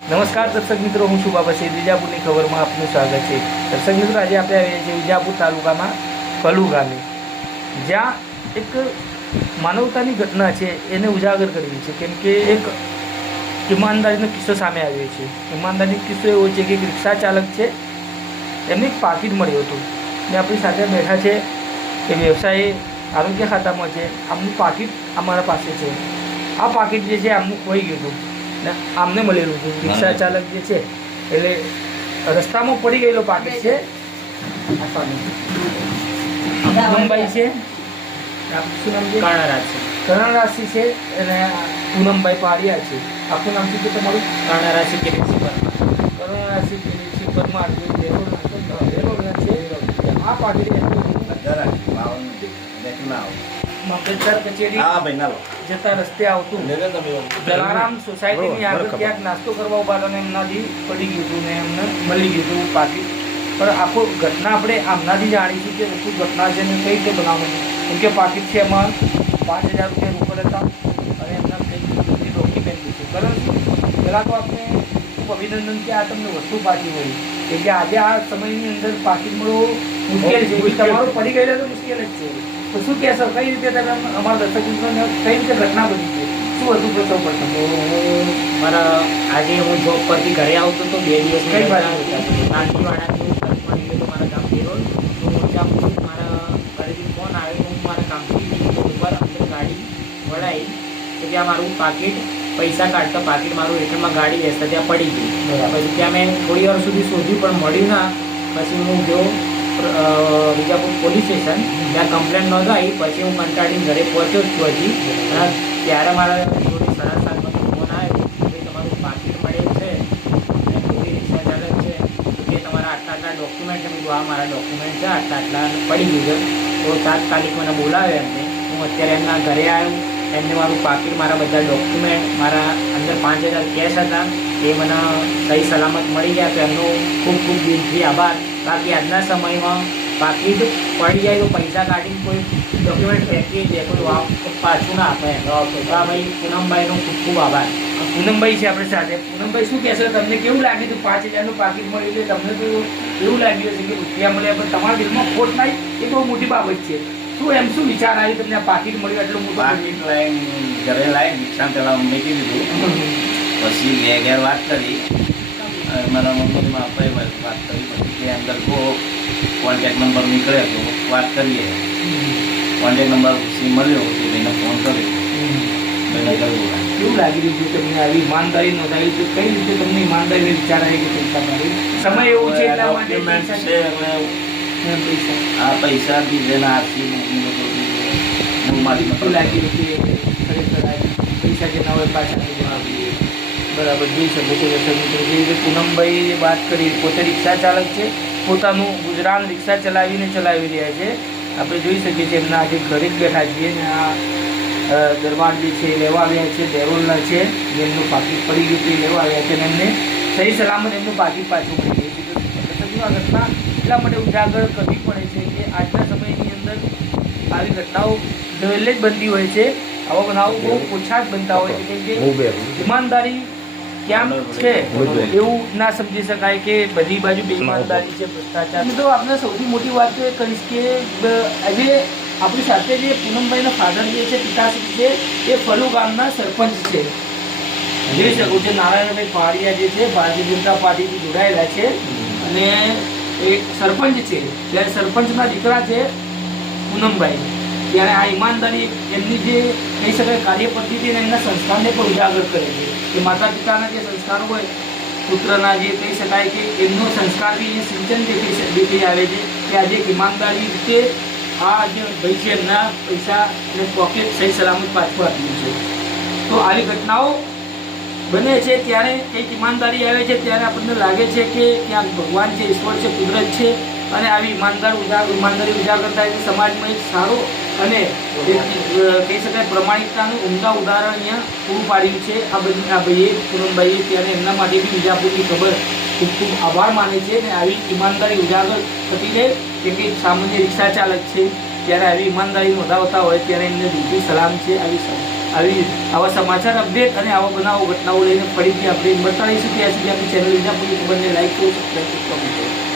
નમસ્કાર દર્શક મિત્રો, હું છું બાબા સિંહ વિજાપુરની ખબરમાં આપનું સ્વાગત છે. દર્શક મિત્રો, આજે આપણે આવીએ છીએ વિજાપુર તાલુકામાં કલુ ગામે જ્યાં એક માનવતાની ઘટના છે, એને ઉજાગર કરવી છે. કેમ કે એક ઈમાનદારીનો કિસ્સો સામે આવ્યો છે. ઈમાનદારીનો કિસ્સો એવો છે કે એક રિક્ષા ચાલક છે, એમને એક પાકીટ મળ્યું હતું. ને આપણી સાથે બેઠા છે એ વ્યવસાય આરોગ્ય ખાતામાં છે. આમનું પાકીટ અમારા પાસે છે. આ પાકીટ જે છે, આમનું ખોઈ ગયું હતું. ને આમને મળેલું હતું રિક્ષા ચાલક જે છે એટલે રસ્તામાં પડી ગયેલો પાકીટ છે. આ. પૂનમભાઈ છે. આપનું નામ છે? કર્ણરાજ છે. કરણ છે અને પૂનમભાઈ પારિયા છે. આખું નામ શું છે તમારું? કર્ણરાજ છે કિરીટસિંહ પરમાર કરણ રાશિ કિરીટસિંહ પરમાર જે છે, દેરોડના છે. આ પાકીટ એમનું મામલતદાર કચેરી જતા રસ્તે આવતું. જલારામ સોસાયટીની આગળ ક્યાંક નાસ્તો કરવા ઊભા હતા ને એમનાથી પડી ગયું હતું ને એમને મળી ગયું હતું પાકીટ પણ આખો ઘટના આપણે આમનાથી જાણીશું કે શું ઘટના છે ને કઈ રીતે બનાવવાની. કેમ કે પાકીટ છે એમાં પાંચ હજાર રૂપિયા ઉપર હતા અને એમના કંઈક રોકી ડોક્યુમેન્ટ છે બરાબર પહેલાં તો આપણે ખૂબ અભિનંદન કે આ તમને વસ્તુ પાછી હોય. કે આજે આ સમયની અંદર પાકીટ મળવું મુશ્કેલ છે. તમારું પડી ગયેલા તો મુશ્કેલ જ છે. તો શું કહેશો કઈ રીતે તમે અમારા દર્શક મિત્રોને કઈ રીતે ઘટના બની છે? શું હતું પ્રથમ પ્રથમ? હું મારા આજે હું જોબ પરથી ઘરે આવતો તો બે દિવસ કઈ? નાનકીવાડાથી હું ઘરે મળી ગયો મારા ગામ દેરોલ તો મોજામાં મારા ઘરેથી ફોન આવ્યો હું મારા કામથી ઉપર અંદર ગાડી વળાઈ. તો ત્યાં મારું પાકીટ પૈસા કાઢતા પાકીટ મારું રિટર્નમાં ગાડી બેસતા ત્યાં પડી ગઈ પછી ત્યાં મેં થોડી વાર સુધી શોધ્યું પણ મળ્યું ના. પછી હું ગયો વિજાપુર પોલીસ સ્ટેશન. ત્યાં કમ્પ્લેન આવી. પછી હું કંટાળીને ઘરે પહોંચ્યો છું હજી. અને ત્યારે મારા જોડે સાડા સાત ફોન આવ્યો. કે તમારું પાકીટ મળેલ છે. અને પૂરી રિક્ષા ચાલક છે કે તમારા આટલા આટલા ડોક્યુમેન્ટ મેં આ મારા ડોક્યુમેન્ટ છે. આટલા આટલા પડી ગયું છે. તો તાત્કાલિક મને બોલાવ્યો એમને. હું અત્યારે એમના ઘરે આવ્યો. એમને મારું પાકીટ, મારા બધા ડોક્યુમેન્ટ મારા અંદર પાંચ હજાર કેશ હતા. એ મને સહી સલામત મળી ગયા. તો એમનો ખૂબ ખૂબ દિલથી આભાર. બાકી આજના સમયમાં પાકીટ પડી જાય તો પૈસા કાઢીને કોઈ ડોક્યુમેન્ટ ફેંકી દે કોઈ વાવ પાછું ના આપે. એમ. તો આ ભાઈ પૂનમભાઈનો ખૂબ ખૂબ આભાર. પૂનમભાઈ છે આપણે સાથે. પૂનમભાઈ શું કહેશો? તમને કેવું લાગ્યું હતું પાંચ હજારનું પાકીટ મળ્યું છે? તમને તો એવું લાગ્યું હશે કે રૂપિયા મળ્યા પણ તમારા દિલમાં ખોટ થાય એ બહુ મોટી બાબત છે. શું એમ શું વિચાર આવ્યો તમને આ પાકીટ મળ્યું એટલું મોટું? પાકીટ લાઈન ઘરે લાઈન નુકસાન ચલાવવા મૂકી દીધું પછી મેં ઘેર વાત કરી. મારા મમ્મી માપાએ વાત કરી પછી તે અંદર કો કોન્ટેક્ટ નંબર નીકળે તો વાત કરીએ. કોન્ટેક્ટ નંબર પછી મળ્યો તો એને ફોન કર્યો. ભાઈને કહ્યું કેવું લાગી રહ્યું તમને? આવી ઈમાનદારી નોંધાવી તો કઈ રીતે તમને ઈમાનદારી વિચાર આવી સમય એવો છે એટલા માટે પૈસા છે. આ પૈસા બી જેના આરસી હું મારી લાગી રહ્યું કે ખરેખર પૈસા જે હોય પાછા જોઈએ. બરાબર જોઈ શકો છો દર્શક મિત્રો. જે રીતે પૂનમભાઈ વાત કરી પોતે રિક્ષા ચાલક છે પોતાનું ગુજરાન રિક્ષા ચલાવીને ચલાવી રહ્યા છે. આપણે જોઈ શકીએ છીએ એમના આજે ઘરે જ બેઠા છીએ ને આ દરબાર જે છે લેવા આવ્યા છે દેરોલના છે. જેમનું પાકીટ પડી ગયું હતું લેવા આવ્યા છે અને એમને. સહી સલામત એમનું પાકીટ પાછું મળી ગયું છે. તો આ ઘટના એટલા માટે ઉજાગર કરવી પડે છે કે આજના સમયની અંદર આવી ઘટનાઓ જોયેલે જ બનતી હોય છે. આવા બનાવો બહુ ઓછા જ બનતા હોય છે. કેમ કે ઈમાનદારી ક્યાં છે? એવું ના સમજી શકાય કે બધી બાજુ બેઈમાનદારી છે, ભ્રષ્ટાચાર તો આપણે સૌથી મોટી વાત તો એ કહીશ કે આજે આપણી સાથે જે પૂનમભાઈના ફાધર જે છે, પિતાશ્રી છે, એ ફલુ ગામના સરપંચ છે. જોઈ શકું છે, નારાયણભાઈ પાડિયા જે છે, ભારતીય જનતા પાર્ટીથી જોડાયેલા છે. અને એક સરપંચ છે. ત્યારે સરપંચના દીકરા છે પૂનમભાઈ. ત્યારે આ ઈમાનદારી એમની જે કહી શકાય કાર્ય પદ્ધતિ અને એમના સંસ્કારને પણ ઉજાગર કરે છે. કે માતા પિતાના જે સંસ્કાર હોય, પુત્રના જે કહી શકાય કે એમનો સંસ્કાર બી એ સિંચન જે દેખાઈ આવે છે કે આજે ઈમાનદારી રીતે આ જે ભાઈ છે એમના પૈસા અને પોકેટ સહી સલામત પાછું આપ્યું છે. તો આવી ઘટનાઓ બને છે ત્યારે કંઈક ઈમાનદારી આવે છે ત્યારે આપણને લાગે છે કે ક્યાંક ભગવાન છે, ઈશ્વર છે, કુદરત છે અને આવી ઈમાનદાર ઉજાગર ઈમાનદારી ઉજાગર થાય છે સમાજમાં એક સારો અને કહી શકાય પ્રમાણિકતાનું ઉમદા ઉદાહરણ અહીંયા પૂરું પાડ્યું છે. આ બધી, આ ભાઈએ, પૂનમભાઈએ ત્યારે એમના માટે બી વિજાપુરની ખબર ખૂબ ખૂબ આભાર માને છે અને આવી ઈમાનદારી ઉજાગર થતી રહે કે એક સામાન્ય રિક્ષા ચાલક છે. ત્યારે આવી ઈમાનદારી નોંધાવતા હોય ત્યારે એમને દિલથી સલામ છે. આવી આવી આવા સમાચાર અપડેટ અને આવા બનાવો, ઘટનાઓ લઈને ફરીથી આપણે બતાવી ત્યાં સુધી આપણી ચેનલ વિજાપુરની ખબરને લાઈક કરો સબસ્ક્રાઈબ કરો.